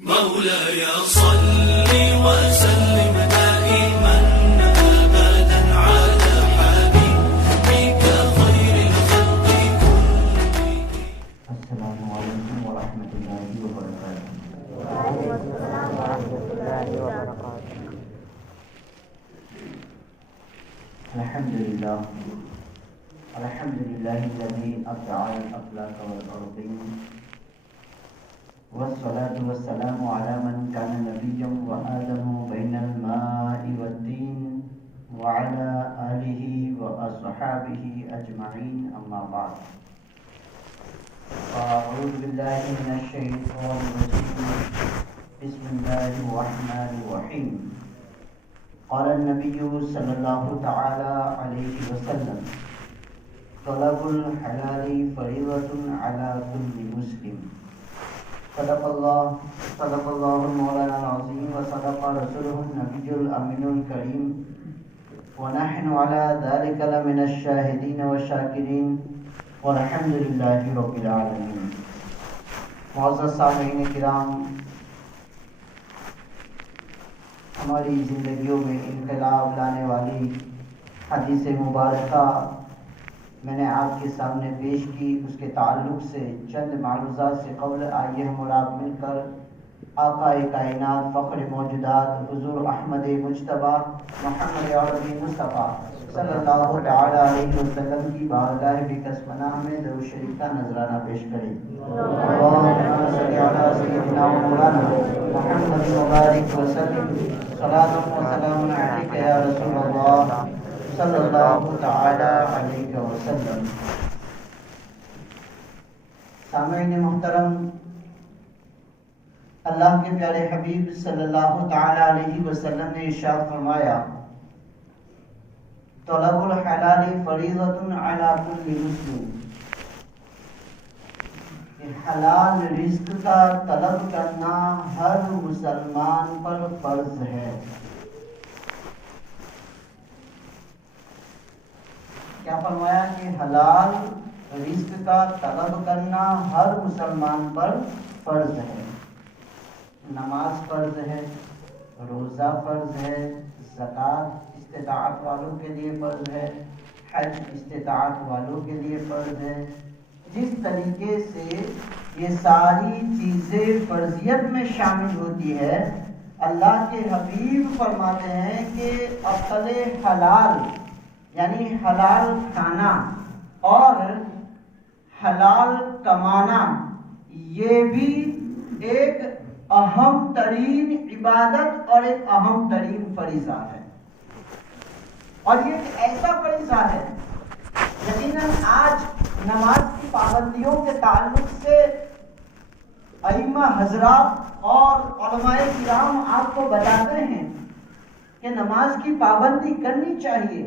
مولاي صل وسلم دائما أبدا على حبيبك خير الخلق كلهم. السلام علیکم ورحمۃ اللہ وبرکاتہ. وعلیکم السلام ورحمۃ اللہ وبرکاتہ. الحمد للہ الذی ابدع الافلاک والارضین والصلاة والسلام علی من کان نبیا وآدم بین الماء والدین وعلی آلہ واصحابہ اجمعین. اما بعد، اعوذ باللہ من الشیطان الرجیم. بسم اللہ الرحمن الرحیم. قال النبی صلی اللہ تعالی علیہ وسلم: طلب الحلال فریضۃ علی کل مسلم. صدق اللہ مولانا العظیم وصدق رسولہ النبی الامین الکریم ونحن علی ذلک لمن الشاہدین والشاکرین والحمد للہ رب العالمین. معزز سامعین کرام، ہماری زندگیوں میں انقلاب لانے والی حدیث مبارکہ میں نے آپ کے سامنے پیش کی. اس کے تعلق سے چند معروضات سے قبل آئیے ہم اور آپ مل کر آقا کائنات فخر موجودات حضور احمد مجتبی محمد عربی مصطفیٰ صلی اللہ تعالی علیہ وسلم کی بارگاہ بکس پناہ میں درود شریف کا نذرانہ پیش کریں. اللہم صلی علی سیدنا و مولانا محمد مبارک وسلم صلاۃ و سلام علیک یا رسول اللہ صلی اللہ تعالی علیہ وسلم. سامعین محترم، اللہ کے پیارے حبیب صلی اللہ تعالی علیہ وسلم نے ارشاد فرمایا: طلب الحلال فریضۃ علی کل مسلم. حلال رزق کا طلب کرنا ہر مسلمان پر فرض ہے. کیا فرمایا کہ حلال رزق کا طلب کرنا ہر مسلمان پر فرض ہے. نماز فرض ہے، روزہ فرض ہے، زکوٰۃ استطاعت والوں کے لیے فرض ہے، حج استطاعت والوں کے لیے فرض ہے. جس طریقے سے یہ ساری چیزیں فرضیت میں شامل ہوتی ہے، اللہ کے حبیب فرماتے ہیں کہ اکل حلال یعنی حلال کھانا اور حلال کمانا یہ بھی ایک اہم ترین عبادت اور ایک اہم ترین فریضہ ہے. اور یہ ایک ایسا فریضہ ہے، یقیناً آج نماز کی پابندیوں کے تعلق سے ائمہ حضرات اور علماء کرام آپ کو بتاتے ہیں کہ نماز کی پابندی کرنی چاہیے،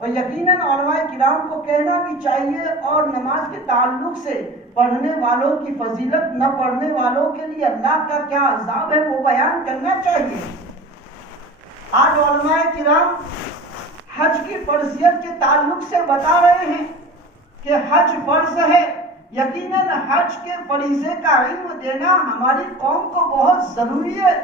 اور یقیناً علماء کرام کو کہنا بھی چاہیے، اور نماز کے تعلق سے پڑھنے والوں کی فضیلت، نہ پڑھنے والوں کے لیے اللہ کا کیا عذاب ہے وہ بیان کرنا چاہیے. آج علماء کرام حج کی فرضیت کے تعلق سے بتا رہے ہیں کہ حج فرض ہے. یقیناً حج کے فریضے کا علم دینا ہماری قوم کو بہت ضروری ہے،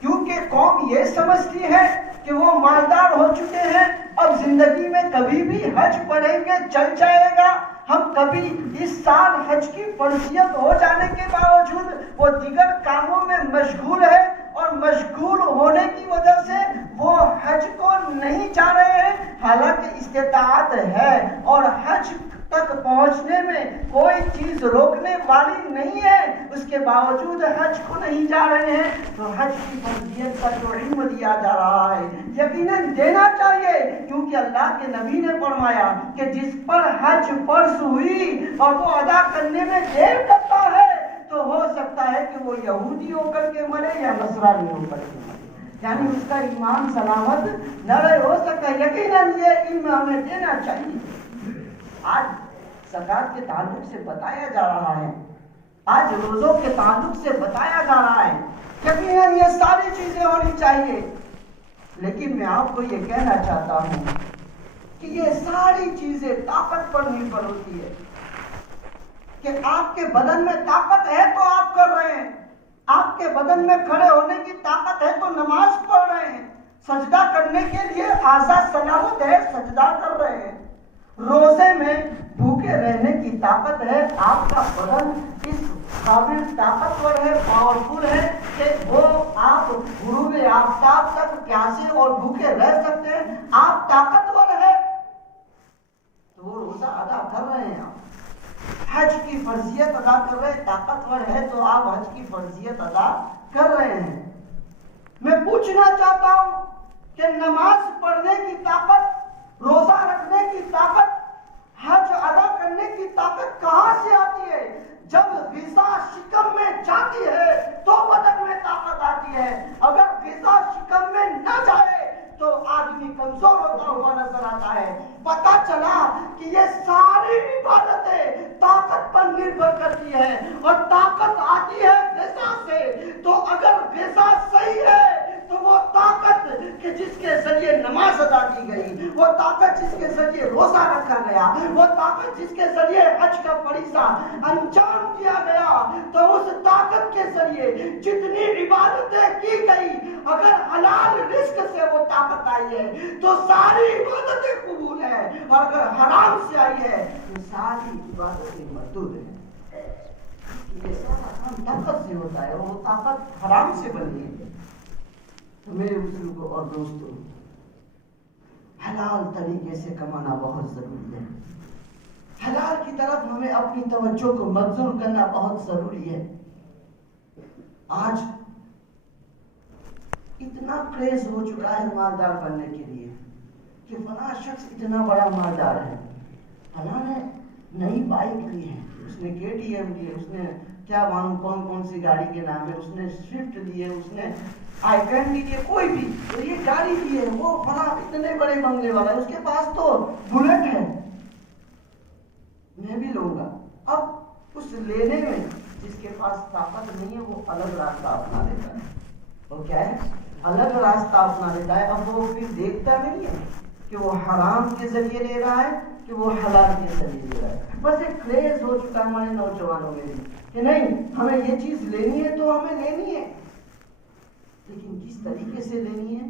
کیونکہ قوم یہ سمجھتی ہے کہ وہ مالدار ہو چکے ہیں، اب زندگی میں کبھی بھی حج پڑھیں گے چل جائے گا. ہم کبھی اس سال حج کی فرضیت ہو جانے کے باوجود وہ دیگر کاموں میں مشغول ہے، اور مشغول ہونے کی وجہ سے وہ حج کو نہیں جا رہے ہیں، حالانکہ استطاعت ہے اور حج تک پہنچنے میں کوئی چیز روکنے والی نہیں ہے، اس کے باوجود حج کو نہیں جا رہے ہیں. تو حج کی فرضیت کا جو علم دیا جا رہا ہے یقیناً دینا چاہیے، کیونکہ اللہ کے نبی نے فرمایا کہ جس پر حج فرض ہوئی اور وہ ادا کرنے میں دیر کرتا ہے تو ہو سکتا ہے کہ وہ یہودی ہو کر کے مرے یا نصرانی ہو کر کے مرے، یعنی اس کا ایمان سلامت نہ رہے. ہو سکتا ہے. یقیناً یہ علم ہمیں دینا چاہیے. آج زکوٰۃ کے تعلق سے بتایا جا رہا ہے، آج روزوں کے تعلق سے بتایا جا رہا ہے. یقیناً یہ ساری چیزیں ہونی چاہیے، لیکن میں آپ کو یہ کہنا چاہتا ہوں کہ یہ ساری چیزیں طاقت پر نربھر ہوتی ہے. کہ آپ کے بدن میں طاقت ہے تو آپ کر رہے ہیں، آپ کے بدن میں کھڑے ہونے کی طاقت ہے تو نماز پڑھ رہے ہیں، سجدہ کرنے کے لیے اعضاء سلامت ہے، سجدہ کر رہے ہیں، روزے میں بھوکے رہنے کی طاقت ہے، آپ کا بدن اس قابل طاقتور ہے، پاورفل ہے کہ وہ آپ غروب آفتاب تک پیاسے اور بھوکے رہ سکتے ہیں، آپ طاقتور ہے تو وہ روزہ ادا کر رہے ہیں، آپ حج کی فرضیت ادا کر رہے ہیں، طاقتور ہے تو آپ حج کی فرضیت ادا کر رہے ہیں۔ میں پوچھنا چاہتا ہوں کہ نماز پڑھنے کی طاقت، روزہ رکھنے کی طاقت، حج ادا کرنے کی طاقت کہاں سے آتی ہے؟ جب غذا شکم میں جاتی ہے تو بدن میں طاقت آتی ہے، اگر غذا شکم میں نہ جائے تو آدمی کمزور ہوتا ہوا نظر آتا ہے۔ پتہ چلا کہ یہ ساری عبادتیں طاقت پر نربھر کرتی ہے اور طاقت آتی ہے غذا سے، تو اگر غذا صحیح ہے تو وہ طاقت کہ جس کے ذریعے نماز ادا کی گئی، وہ طاقت جس کے ذریعے روزہ رکھا گیا، وہ طاقت جس کے ذریعے حج کا فریضہ انجام دیا گیا، تو اس طاقت کے ذریعے جتنی عبادتیں کی گئی، اگر حلال رزق سے وہ طاقت آئی ہے تو ساری عبادتیں قبول ہے، اور اگر حرام سے آئی ہے تو ساری عبادتیں مردود ہیں۔ یہ سارا کام طاقت سے ہوتا ہے، وہ طاقت حرام سے بنی ہے۔ تو میرے بزرگوں اور دوستوں، حلال طریقے سے کمانا بہت ضروری ہے، حلال کی طرف ہمیں اپنی توجہ کو مبذول کرنا بہت ضروری ہے۔ آج اتنا کریز ہو چکا ہے مالدار بننے کے لیے کہ فلاں شخص اتنا بڑا مالدار ہے، فلاں نے نئی بائک لی ہے، اس نے KTM لی ہے، اس نے کیا معلوم کون کون سی گاڑی کے نام ہے، اس نے سوئفٹ لی ہے، اس نے آئی-10 لی ہے، کوئی بھی یہ گاڑی لی ہے، وہ فلاں اتنے بڑے بنگلے والا ہے، اس کے پاس تو بلٹ ہے، میں بھی لوں گا۔ اب اس لینے میں جس کے پاس طاقت نہیں ہے وہ الگ راستہ اپنا لیتا ہے، وہ کیا ہے؟ الگ راستہ اپنا لیتا ہے۔ اب وہ پھر دیکھتا نہیں ہے کہ وہ حرام کے ذریعے لے رہا ہے کہ وہ حلال کے ذریعے لے رہا ہے۔ بس ایک کریز ہو چکا ہے ہمارے نوجوانوں میں بھی کہ نہیں ہمیں یہ چیز لینی ہے تو ہمیں لینی ہے، لیکن کس طریقے سے لینی ہے؟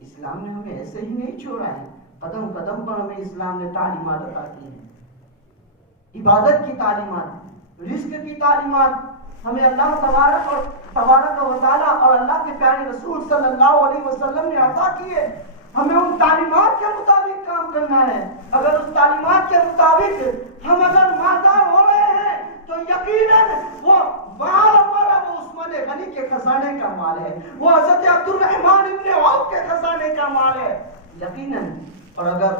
اسلام نے ہمیں ایسے ہی نہیں چھوڑا ہے، قدم قدم پر ہمیں اسلام نے تعلیمات عطا کی ہیں، عبادت کی تعلیمات، رزق کی تعلیمات ہمیں اللہ تبارک و تعالیٰ اور اللہ کے پیارے رسول صلی اللہ علیہ وسلم نے عطا کی ہے۔ ہمیں ان تعلیمات کے مطابق کام کرنا ہے۔ اگر اس تعلیمات کے مطابق ہم اگر مالدار ہو رہے ہیں تو یقیناً وہ مال ہمارا وہ عثمان غنی کے خزانے کا مال ہے، وہ حضرت عبد الرحمن ابن عوف کے خزانے کا مال ہے یقیناً۔ اور اگر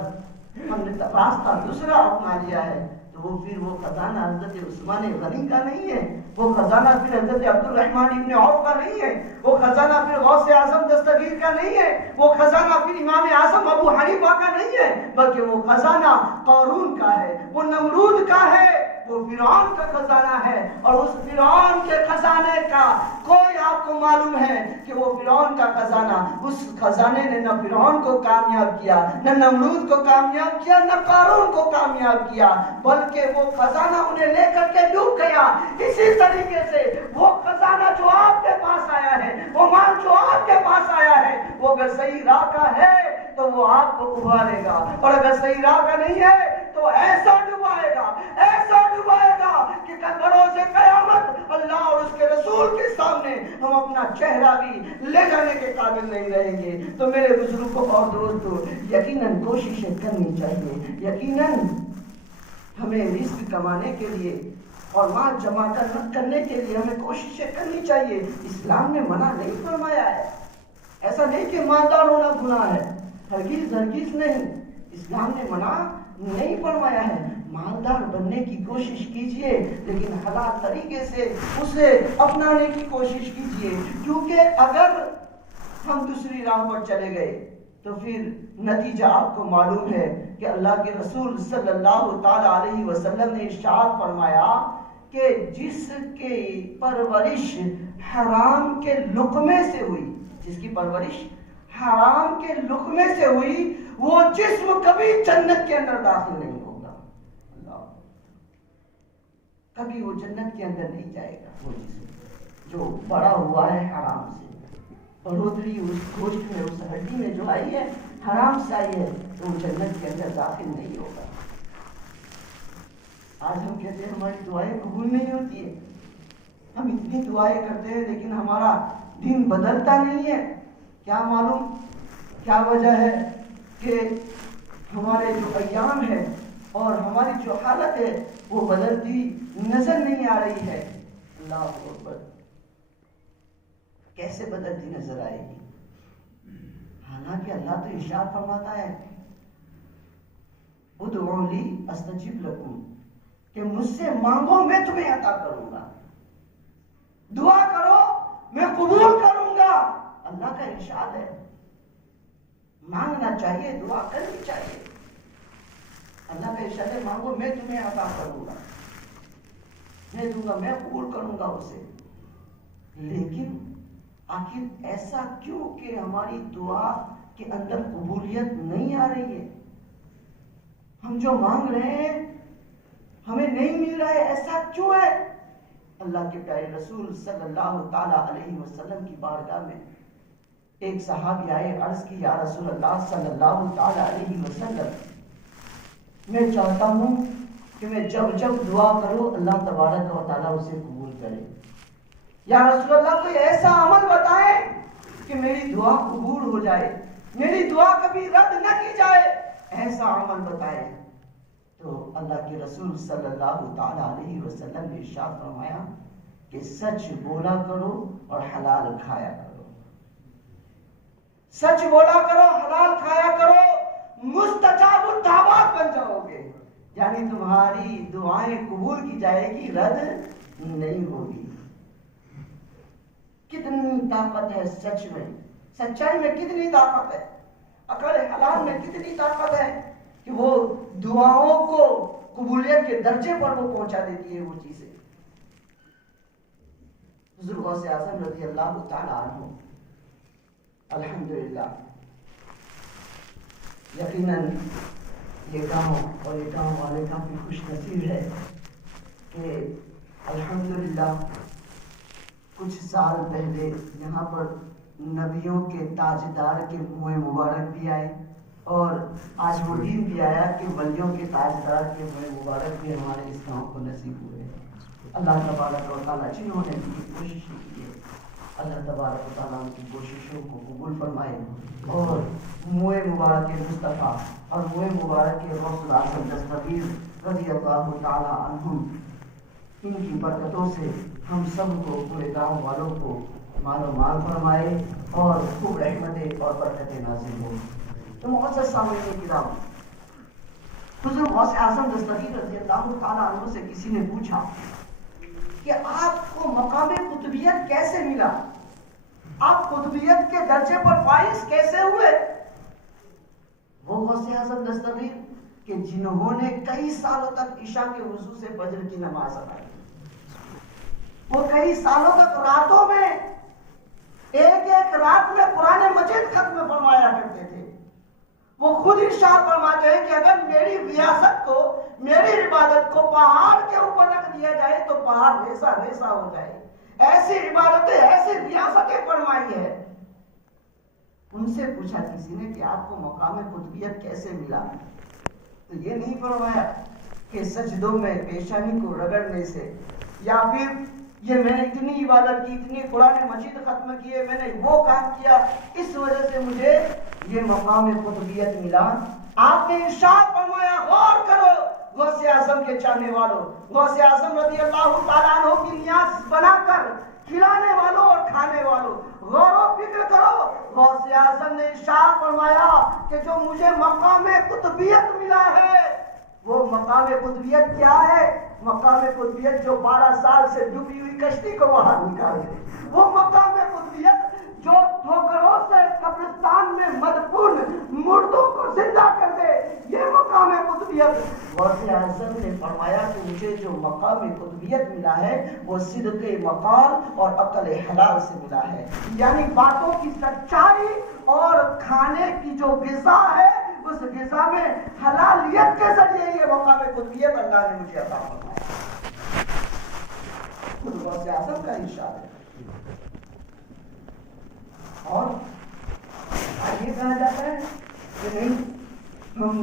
ہم نے راستہ دوسرا اپنا لیا ہے تو وہ پھر وہ خزانہ حضرت عثمان غنی کا نہیں ہے، وہ خزانہ پھر حضرت عبد الرحمن ابن عوف کا نہیں ہے، وہ خزانہ پھر غوث اعظم دستگیر کا نہیں ہے، وہ خزانہ پھر امام اعظم ابو حنیفہ کا نہیں ہے، بلکہ وہ خزانہ قارون کا ہے، وہ نمرود کا ہے، وہ فرعون کا خزانہ ہے۔ اور اس فرعون کے خزانے کا کوئی آپ کو معلوم ہے کہ وہ فرعون کا خزانہ، اس خزانے نے نہ فرعون کو کامیاب کیا، نہ نمرود کو کامیاب کیا، نہ قارون کو کامیاب کیا، بلکہ وہ خزانہ انہیں لے کر کے ڈوب گیا۔ اسی طریقے سے وہ خزانہ جو آپ کے پاس آیا ہے، وہ مال جو آپ کے پاس آیا ہے، وہ اگر صحیح راہ کا ہے تو وہ آپ کو ابھارے گا، اور اگر صحیح راہ کا نہیں ہے تو ایسا ڈبائے گا، ایسا ڈبائے گا کہ بروز قیامت اللہ اور اس کے رسول کے سامنے ہم اپنا چہرہ بھی لے جانے کے قابل نہیں رہیں گے۔ تو میرے بزرگوں اور دوستوں، یقیناً کوششیں کرنی چاہیے، یقیناً ہمیں رزق کمانے کے لیے اور مال جمع کرنے کے لیے ہمیں کوششیں کرنی چاہیے۔ اسلام نے منع نہیں فرمایا ہے، ایسا نہیں کہ مالدار ہونا گناہ ہے، ہرگز ہرگز نہیں، اسلام نے منع نہیں فرمایا ہے۔ مالدار بننے کی کوشش کیجئے، لیکن حلال طریقے سے اسے اپنانے کی کوشش کیجئے، کیونکہ اگر ہم دوسری راہ پر چلے گئے تو پھر نتیجہ آپ کو معلوم ہے کہ اللہ کے رسول صلی اللہ تعالی علیہ وسلم نے ارشاد فرمایا کہ جس کی پرورش حرام کے لقمے سے ہوئی، جس کی پرورش حرام کے لقمے سے ہوئی، وہ جسم کبھی جنت کے اندر داخل نہیں ہوگا، اللہ کبھی وہ جنت کے اندر نہیں جائے گا۔ وہ جسم جو بڑا ہوا ہے حرام سے، روتری اس گوشت میں، اس ہڈی میں جو آئی ہے حرام سے آئی ہے، تو وہ جنت کے اندر داخل نہیں ہوگا۔ آج ہم کہتے ہیں ہماری دعائیں قبول نہیں ہوتی ہے، ہم اتنی دعائیں کرتے ہیں لیکن ہمارا دین بدلتا نہیں ہے۔ کیا معلوم کیا وجہ ہے کہ ہمارے جو ایام ہے اور ہماری جو حالت ہے وہ بدلتی نظر نہیں آ رہی ہے۔ اللہ اکبر، کیسے بدلتی نظر آئے گی؟ حالانکہ اللہ تو ارشاد فرماتا ہے ادعونی استجب لکم، کہ مجھ سے مانگو میں تمہیں عطا کروں گا، دعا کرو میں قبول کروں گا۔ اللہ کا ارشاد ہے، مانگنا چاہیے، دعا کرنی چاہیے۔ اللہ کا ارشاد ہے مانگو میں تمہیں عطا کروں گا، میں دوں گا، میں قبول کروں گا اسے۔ لیکن آخر ایسا کیوں کہ ہماری دعا کے اندر قبولیت نہیں آ رہی ہے؟ ہم جو مانگ رہے ہیں ہمیں نہیں مل رہا ہے، ایسا کیوں ہے؟ اللہ کے پیارے رسول صلی اللہ تعالی علیہ وسلم کی بارگاہ میں ایک صحابی آئے، عرض کی یا رسول اللہ صلی اللہ تعالی علیہ وسلم، میں چاہتا ہوں کہ میں جب جب دعا کروں اللہ تبارک و تعالیٰ اسے قبول کرے۔ یا رسول اللہ کوئی ایسا عمل بتائیں کہ میری دعا قبول ہو جائے، میری دعا کبھی رد نہ کی جائے، ایسا عمل بتائیں۔ تو اللہ کے رسول صلی اللہ تعالی علیہ وسلم نے ارشاد فرمایا کہ سچ بولا کرو اور حلال کھایا کرو، سچ بولا کرو، حلال کھایا کرو، مستجاب الدعوات بن جاؤ گے، یعنی تمہاری دعائیں قبول کی جائے گی، رد نہیں ہوگی۔ کتنی طاقت ہے سچ میں، سچائی میں کتنی طاقت ہے، عقل حلال میں کتنی طاقت ہے کہ وہ دعاؤں کو قبولیت کے درجے پر وہ پہنچا دیتی ہے وہ چیزیں۔ حضور غوث اعظم رضی اللہ تعالی عنہ الحمدللہ، یقیناً یہ گاؤں اور یہ گاؤں والے کافی خوش نصیب ہے کہ الحمدللہ کچھ سال پہلے یہاں پر نبیوں کے تاجدار کے منہ مبارک بھی آئے، اور آج وہ دن بھی آیا کہ ولیوں کے تاجدار کے منہ مبارک بھی ہمارے اس گاؤں کو نصیب ہوئے۔ اللہ تبارک و تعالیٰ جنہوں نے بھی کوشش کی ہے، اللہ تبارک و تعالیٰ ان کی کوششوں کو قبول فرمائے، اور منہ مبارک مصطفیٰ اور منہ مبارک غوث الاعظم دستگیر رضی اللہ تعالیٰ عنہم، ان کی برکتوں سے ہم سب کو، پورے گاؤں والوں کو مال و مال فرمائے اور خوب رحمتیں اور برکتیں نازل ہوں۔ تو معزز سامعین کرام، حضور غوث اعظم دستگیر رضی اللہ تعالیٰ عنہ سے کسی نے پوچھا کہ آپ کو مقام قطبیت کیسے ملا، آپ قطبیت کے درجے پر فائز کیسے ہوئے؟ وہ غوث اعظم دستگیر کہ جنہوں نے کئی سالوں تک عشاء کے وضو سے فجر کی نماز ادا کی، وہ کئی سالوں تک راتوں میں ایک ایک رات میں قرآن مجید ختم فرمایا کرتے تھے۔ وہ خود ارشاد فرماتے ہیں کہ اگر میری ریاست کو، میری عبادت کو پہاڑ کے اوپر رکھ دیا جائے تو پہاڑ ریسا ریسا ہو جائے، ایسی عبادتیں، ایسی ریاستیں فرمائی ہے۔ ان سے پوچھا کسی نے کہ آپ کو مقام قطبیت کیسے ملا، تو یہ نہیں فرمایا کہ سجدوں میں پیشانی کو رگڑنے سے، یا پھر یہ میں نے اتنی عبادت کی، اتنی قرآن مجید ختم کیے، میں نے وہ کام کیا، اس وجہ سے مجھے یہ مقام قطبیت ملا۔ آپ نے ارشاد فرمایا، غور کرو غوث اعظم کے چاہنے والوں، غوث اعظم رضی اللہ تعالیٰ عنہ کی نیاز بنا کر کھلانے والوں اور کھانے والوں، غور و فکر کرو۔ غوث اعظم نے ارشاد فرمایا کہ جو مجھے مقام قطبیت ملا ہے، وہ مقام قطبیت کیا ہے؟ مقام قطبیت جو 12 سال سے ڈوبی ہوئی کشتی کو باہر نکال دے، وہ مقام قطبیت جو ٹھوکروں سے قبرستان میں مدفون مردوں کو زندہ کر دے، یہ مقام قطبیت۔ غوث اعظم نے فرمایا کہ مجھے جو مقام قطبیت ملا ہے وہ صدق مقال اور عقل حلال سے ملا ہے، یعنی باتوں کی سچائی اور کھانے کی جو غذا ہے اس غذا میں حلالیت کے ذریعے یہ مقام قطبیت اللہ نے مجھے عطا فرمایا۔ خود غوث اعظم کا ارشاد ہے۔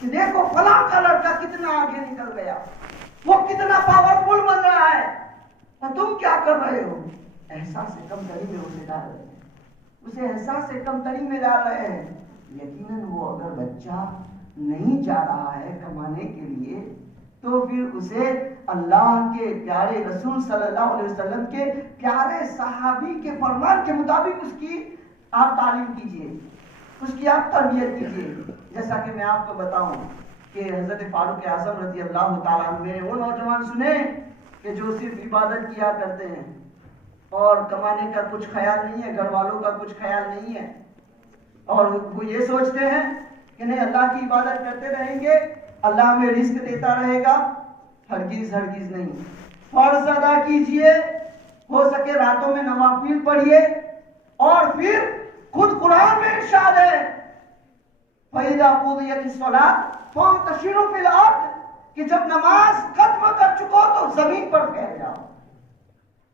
کہ دیکھو فلاں کا لڑکا کتنا آگے نکل گیا، وہ کتنا پاورفل بن رہا ہے، اور تم کیا کر رہے ہو؟ احساس کمتری میں اسے ڈال رہے ہیں، اسے احساس کمتری میں ڈال رہے ہیں۔ یقیناً وہ اگر بچہ نہیں جا رہا ہے کمانے کے لیے تو پھر اسے اللہ کے پیارے رسول صلی اللہ علیہ وسلم کے پیارے صحابی کے فرمان کے مطابق اس کی آپ تعلیم کیجئے، اس کی آپ تربیت کیجئے۔ جیسا کہ میں آپ کو بتاؤں کہ حضرت فاروق اعظم رضی اللہ تعالیٰ عنہ، میں نے وہ نوجوان سنے کہ جو صرف عبادت کیا کرتے ہیں اور کمانے کا کچھ خیال نہیں ہے، گھر والوں کا کچھ خیال نہیں ہے، اور وہ یہ سوچتے ہیں کہ نہیں اللہ کی عبادت کرتے رہیں گے، اللہ ہمیں رزق دیتا رہے گا۔ ہرگز ہرگز نہیں، فرض ادا کیجئے، ہو سکے راتوں میں نوافل پڑھیے، اور پھر خود قرآن میں ارشاد ہے فَإِذَا قُضِيَتِ الصَّلَاةُ فَانتَشِرُوا فِي الْأَرْضِ، کہ جب نماز ختم کر چکو تو زمین پر پھیل جاؤ،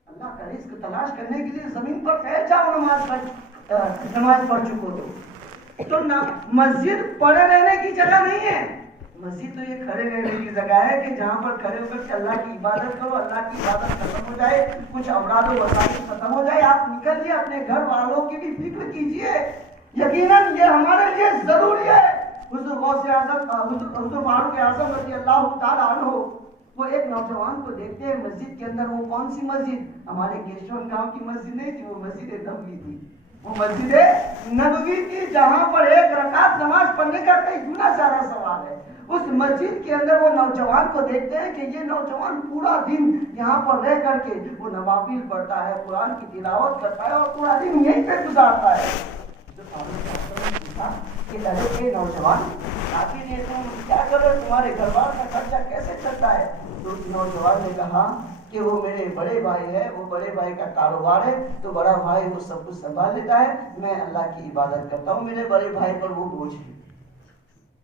اللہ کا رزق تلاش کرنے کے لیے زمین پر پھیل جاؤ۔ نماز پڑھ چکو تو مسجد پڑے رہنے کی جگہ نہیں ہے، مسجد تو یہ کھڑے رہنے کی جگہ ہے کہ جہاں پر کھڑے ہو کر کے اللہ کی عبادت کرو، اللہ کی عبادت ختم ہو جائے، کچھ امراض و وسائل ختم ہو جائے، آپ نکلیے، اپنے گھر والوں کی بھی فکر کیجئے۔ یقیناً یہ ہمارے لیے ضروری ہے۔ حضور غوث اعظم، حضور فاروق اعظم رضی اللہ تعالیٰ عنہ، وہ ایک نوجوان کو دیکھتے ہیں مسجد کے اندر، وہ کون سی مسجد؟ ہمارے کیشور گاؤں کی مسجد نہیں تھی، وہ مسجد نبوی تھی، وہ مسجد نبوی تھی جہاں پر ایک رکعت نماز پڑھنے کا کئی گنا زیادہ ثواب ہے۔ اس مسجد کے اندر وہ نوجوان کو دیکھتے ہیں کہ یہ نوجوان پورا دن یہاں پر رہ کر کے وہ نوافل پڑھتا ہے، قرآن کی تلاوت کرتا ہے، اور پورا دن یہیں پہ گزارتا ہے۔ کہ نوجوان آخر یہ تم کیا کر رہے، تمہارے گھر بار کا خرچہ کیسے چلتا ہے؟ تو اس نوجوان نے کہا کہ وہ میرے بڑے بھائی ہے، وہ بڑے بھائی کا کاروبار ہے، تو بڑا بھائی وہ سب کچھ سنبھال لیتا ہے، میں اللہ کی عبادت کرتا ہوں، میرے بڑے بھائی پر وہ بوجھ ہے۔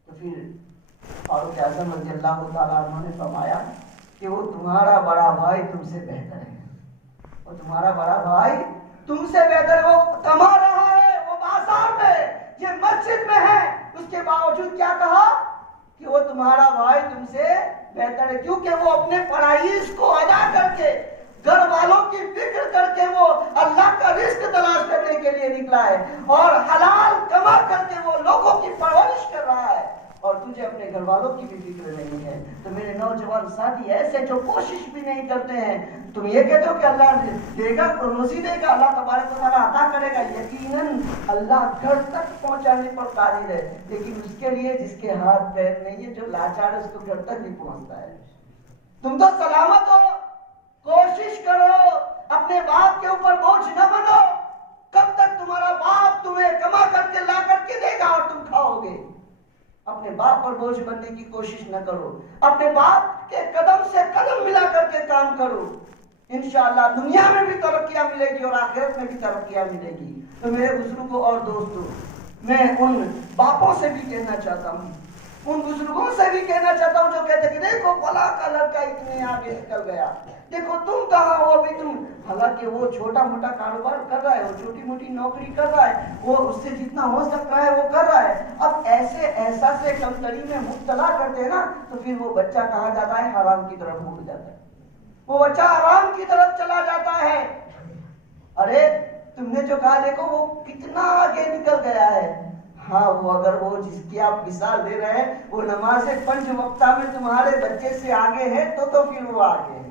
تو پھر فاروق اعظم رضی اللہ تعالیٰ عنہ نے فرمایا کہ وہ تمہارا بڑا بھائی تم سے بہتر ہے، اور تمہارا بڑا بھائی تم سے بہتر ہے، وہ کما رہا ہے، وہ بازار میں، یہ مسجد میں ہے، اس کے باوجود کیا کہا کہ وہ تمہارا بھائی تم سے بہتر ہے، کیونکہ وہ اپنے فرائض کو ادا کر کے، گھر والوں کی فکر کر کے وہ اللہ کا رزق تلاش کرنے کے لیے نکلا ہے، اور حلال کما کر کے وہ لوگوں کی پرورش کر رہا ہے، اور تجھے اپنے گھر والوں کی بھی فکر نہیں ہے۔ تو میرے نوجوان ساتھی ایسے جو کوشش بھی نہیں کرتے ہیں، تم یہ کہتے ہو کہ اللہ دے گا، روزی دے گا، اللہ تبارک و تعالیٰ عطا کرے گا، یقیناً اللہ گھر تک پہنچانے پر قادر ہے، لیکن اس کے لیے جس کے ہاتھ پیر نہیں ہے، جو لاچار ہے، اس کو گھر تک نہیں پہنچتا ہے۔ تم تو سلامت ہو، کوشش کرو، اپنے باپ کے اوپر بوجھ نہ بنو، کب تک تمہارا باپ تمہیں کما کر کے لا کر کے دے گا اور تم کھاؤ گے؟ اپنے باپ پر بوجھ بننے کی کوشش نہ کرو، اپنے باپ کے قدم سے قدم ملا کر کے کام کرو، انشاءاللہ دنیا میں بھی ترقیاں ملے گی اور آخرت میں بھی ترقیاں ملے گی۔ تو میرے بزرگوں اور دوستوں، میں ان باپوں سے بھی کہنا چاہتا ہوں، ان بزرگوں سے بھی کہنا چاہتا ہوں جو کہتے ہیں کہ دیکھو فلاں کا لڑکا اتنے آگے نکل گیا، دیکھو تم کہاں ہو ابھی، تم، حالانکہ وہ چھوٹا موٹا کاروبار کر رہا ہے، وہ چھوٹی موٹی نوکری کر رہا ہے، وہ اس سے جتنا ہو سکتا ہے وہ کر رہا ہے۔ اب ایسے احساس کمتری میں مبتلا کرتے ہیں نا، تو پھر وہ بچہ کہاں جاتا ہے؟ حرام کی طرف مڑ جاتا ہے، وہ بچہ حرام کی طرف چلا جاتا ہے۔ ارے تم نے جو کہا دیکھو وہ کتنا آگے نکل گیا ہے، ہاں وہ اگر وہ جس کی آپ مثال دے رہے ہیں وہ نماز 5 وقتہ میں تمہارے بچے سے آگے ہے تو پھر وہ آگے ہے،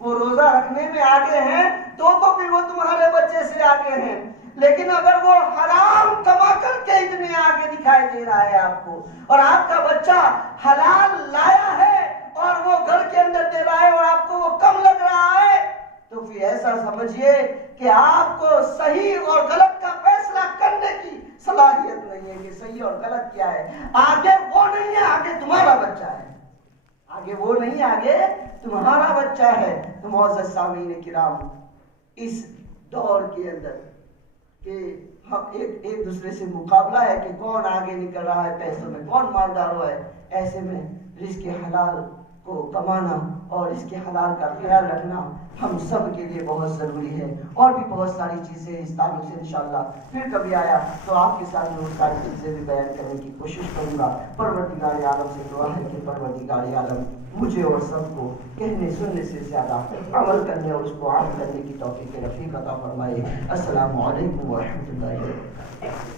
وہ روزہ رکھنے میں آگے ہیں تو پھر وہ تمہارے بچے سے آگے ہیں، لیکن اگر وہ حرام کما کر کے اتنے آگے دکھائی دے رہا ہے آپ کو، اور آپ کا بچہ حلال لایا ہے اور وہ گھر کے اندر دے رہا ہے اور آپ کو وہ کم لگ رہا ہے، تو پھر ایسا سمجھیے کہ آپ کو صحیح اور غلط کا فیصلہ کرنے کی صلاحیت نہیں ہے کہ صحیح اور غلط کیا ہے۔ آگے وہ نہیں ہے، آگے تمہارا بچہ ہے، آگے وہ نہیں، آگے تمہارا بچہ ہے۔ تو معزز سامعین کرام، اس دور کے اندر کہ ہم ایک دوسرے سے مقابلہ ہے کہ کون آگے نکل رہا ہے پیسوں میں، کون مالدار ہوا ہے، ایسے میں رزق حلال کو کمانا اور اس کے حلال کا خیال رکھنا ہم سب کے لیے بہت ضروری ہے. اور بھی بہت ساری چیزیں اس تعلق سے انشاءاللہ پھر کبھی آیا تو آپ کے ساتھ وہ ساری چیزیں بھی بیان کرنے کی کوشش کروں گا. پروردگار عالم سے دعا ہے کہ پروردگار عالم مجھے اور سب کو کہنے سننے سے زیادہ عمل کرنے اور اس کو عام کرنے کی توفیق رفیق عطا فرمائے. السلام علیکم ورحمۃ اللہ وبرکاتہ.